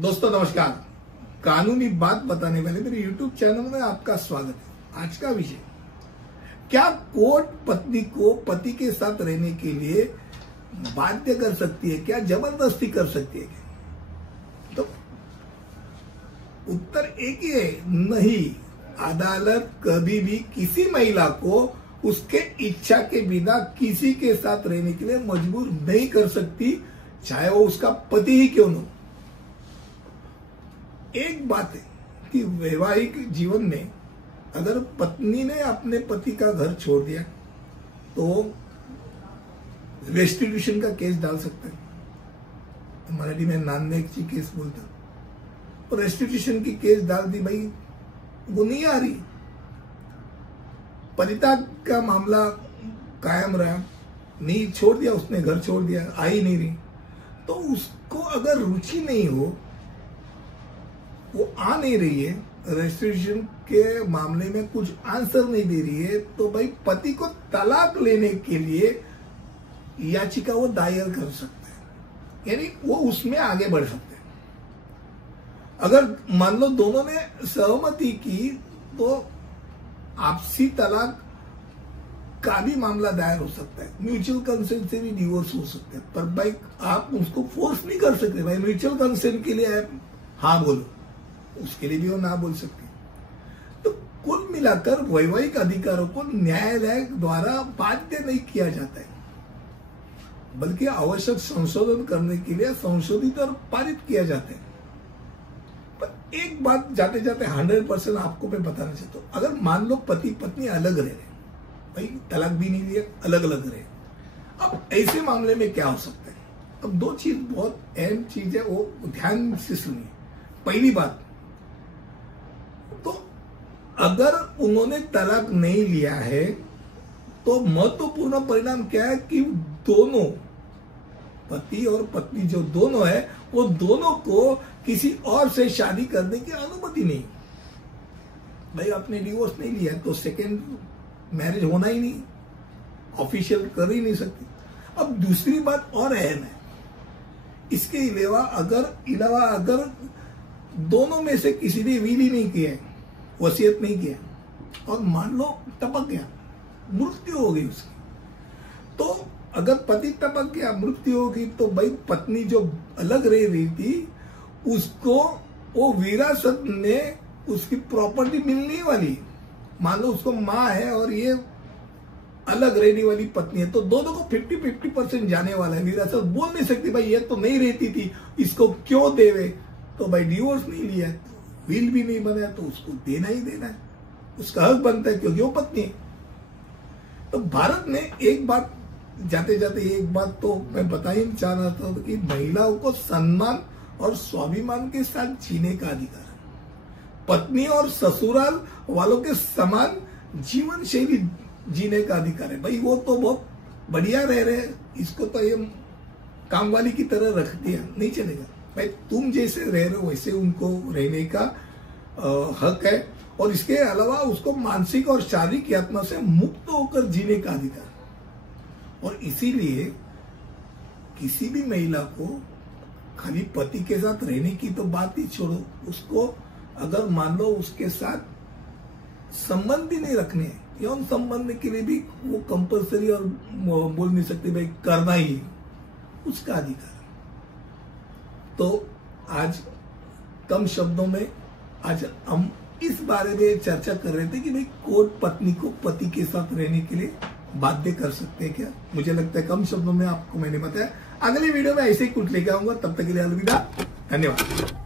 दोस्तों नमस्कार। कानूनी बात बताने वाले मेरे YouTube चैनल में आपका स्वागत है। आज का विषय, क्या कोर्ट पत्नी को पति के साथ रहने के लिए बाध्य कर सकती है, क्या जबरदस्ती कर सकती है क्या? तो उत्तर एक ही है, नहीं। अदालत कभी भी किसी महिला को उसके इच्छा के बिना किसी के साथ रहने के लिए मजबूर नहीं कर सकती, चाहे वो उसका पति ही क्यों न हो। एक बात है कि वैवाहिक जीवन में अगर पत्नी ने अपने पति का घर छोड़ दिया तो रेस्टिट्यूशन का केस डाल सकता है। मराठी में नांदे की केस बोलता, और रेस्टिट्यूशन की केस डाल दी, भाई वो नहीं आ रही, परित्याग का मामला कायम रहा, नहीं छोड़ दिया, उसने घर छोड़ दिया, आ ही नहीं रही, तो उसको अगर रुचि नहीं हो, वो आ नहीं रही है, रेस्टिट्यूशन के मामले में कुछ आंसर नहीं दे रही है, तो भाई पति को तलाक लेने के लिए याचिका वो दायर कर सकते हैं, यानी वो उसमें आगे बढ़ सकते हैं। अगर मान लो दोनों ने सहमति की तो आपसी तलाक का भी मामला दायर हो सकता है, म्यूचुअल कंसेंट से भी डिवोर्स हो सकता है। पर भाई आप उसको फोर्स नहीं कर सकते, भाई म्यूचुअल कंसेंट के लिए आप हाँ बोलो, उसके लिए भी वो ना बोल सकते। तो कुल मिलाकर वैवाहिक अधिकारों को न्यायालय द्वारा बाध्य नहीं किया जाता है, बल्कि आवश्यक संशोधन करने के लिए संशोधित और पारित किया जाता है। पर एक बात जाते जाते 100% आपको मैं बताना चाहता हूं, अगर मान लो पति पत्नी अलग रह रहे, भाई तलाक भी नहीं लिया, अलग अलग रहे, अब ऐसे मामले में क्या हो सकता है? अब दो चीज बहुत अहम चीज है, वो ध्यान से सुनिए। पहली बात, तो अगर उन्होंने तलाक नहीं लिया है तो महत्वपूर्ण परिणाम क्या है कि दोनों पति और पत्नी जो दोनों है, वो दोनों को किसी और से शादी करने की अनुमति नहीं। भाई आपने डिवोर्स नहीं लिया तो सेकेंड मैरिज होना ही नहीं, ऑफिशियल कर ही नहीं सकती। अब दूसरी बात और अहम है, इसके अलावा अगर दोनों में से किसी ने विल ही नहीं किया, वसीयत नहीं किया, और मान लो टपक गया, मृत्यु हो गई उसकी, तो अगर पति टपक गया, मृत्यु होगी, तो भाई पत्नी जो अलग रह रही थी उसको वो विरासत में उसकी प्रॉपर्टी मिलने वाली। मान लो उसको माँ है और ये अलग रहने वाली पत्नी है, तो दोनों को 50-50% जाने वाला है। विरासत बोल नहीं सकती भाई ये तो नहीं रहती थी, इसको क्यों देवे। तो भाई डिवोर्स नहीं लिया, विल भी नहीं बनाया, तो उसको देना ही देना है, उसका हक बनता है, क्योंकि वो पत्नी है। तो भारत में एक बात जाते जाते एक बात तो मैं बता ही चाह रहा था कि महिलाओं को सम्मान और स्वाभिमान के साथ जीने का अधिकार है। पत्नी और ससुराल वालों के समान जीवन शैली जीने का अधिकार है। भाई वो तो बहुत बढ़िया रह रहे हैं, इसको तो ये कामवाली की तरह रख दिया, नहीं चलेगा। भाई तुम जैसे रह रहे हो वैसे उनको रहने का हक है, और इसके अलावा उसको मानसिक और शारीरिक यातना से मुक्त होकर जीने का अधिकार। और इसीलिए किसी भी महिला को खाली पति के साथ रहने की तो बात ही छोड़ो, उसको अगर मान लो उसके साथ संबंध भी नहीं रखने, यौन संबंध के लिए भी वो कंपलसरी और बोल नहीं सकते भाई करना ही है, उसका अधिकार। तो आज कम शब्दों में आज हम इस बारे में चर्चा कर रहे थे कि भाई कोर्ट पत्नी को पति के साथ रहने के लिए बाध्य कर सकते हैं क्या। मुझे लगता है कम शब्दों में आपको मैंने बताया। अगली वीडियो में ऐसे ही कुछ लेकर आऊंगा, तब तक के लिए अलविदा, धन्यवाद।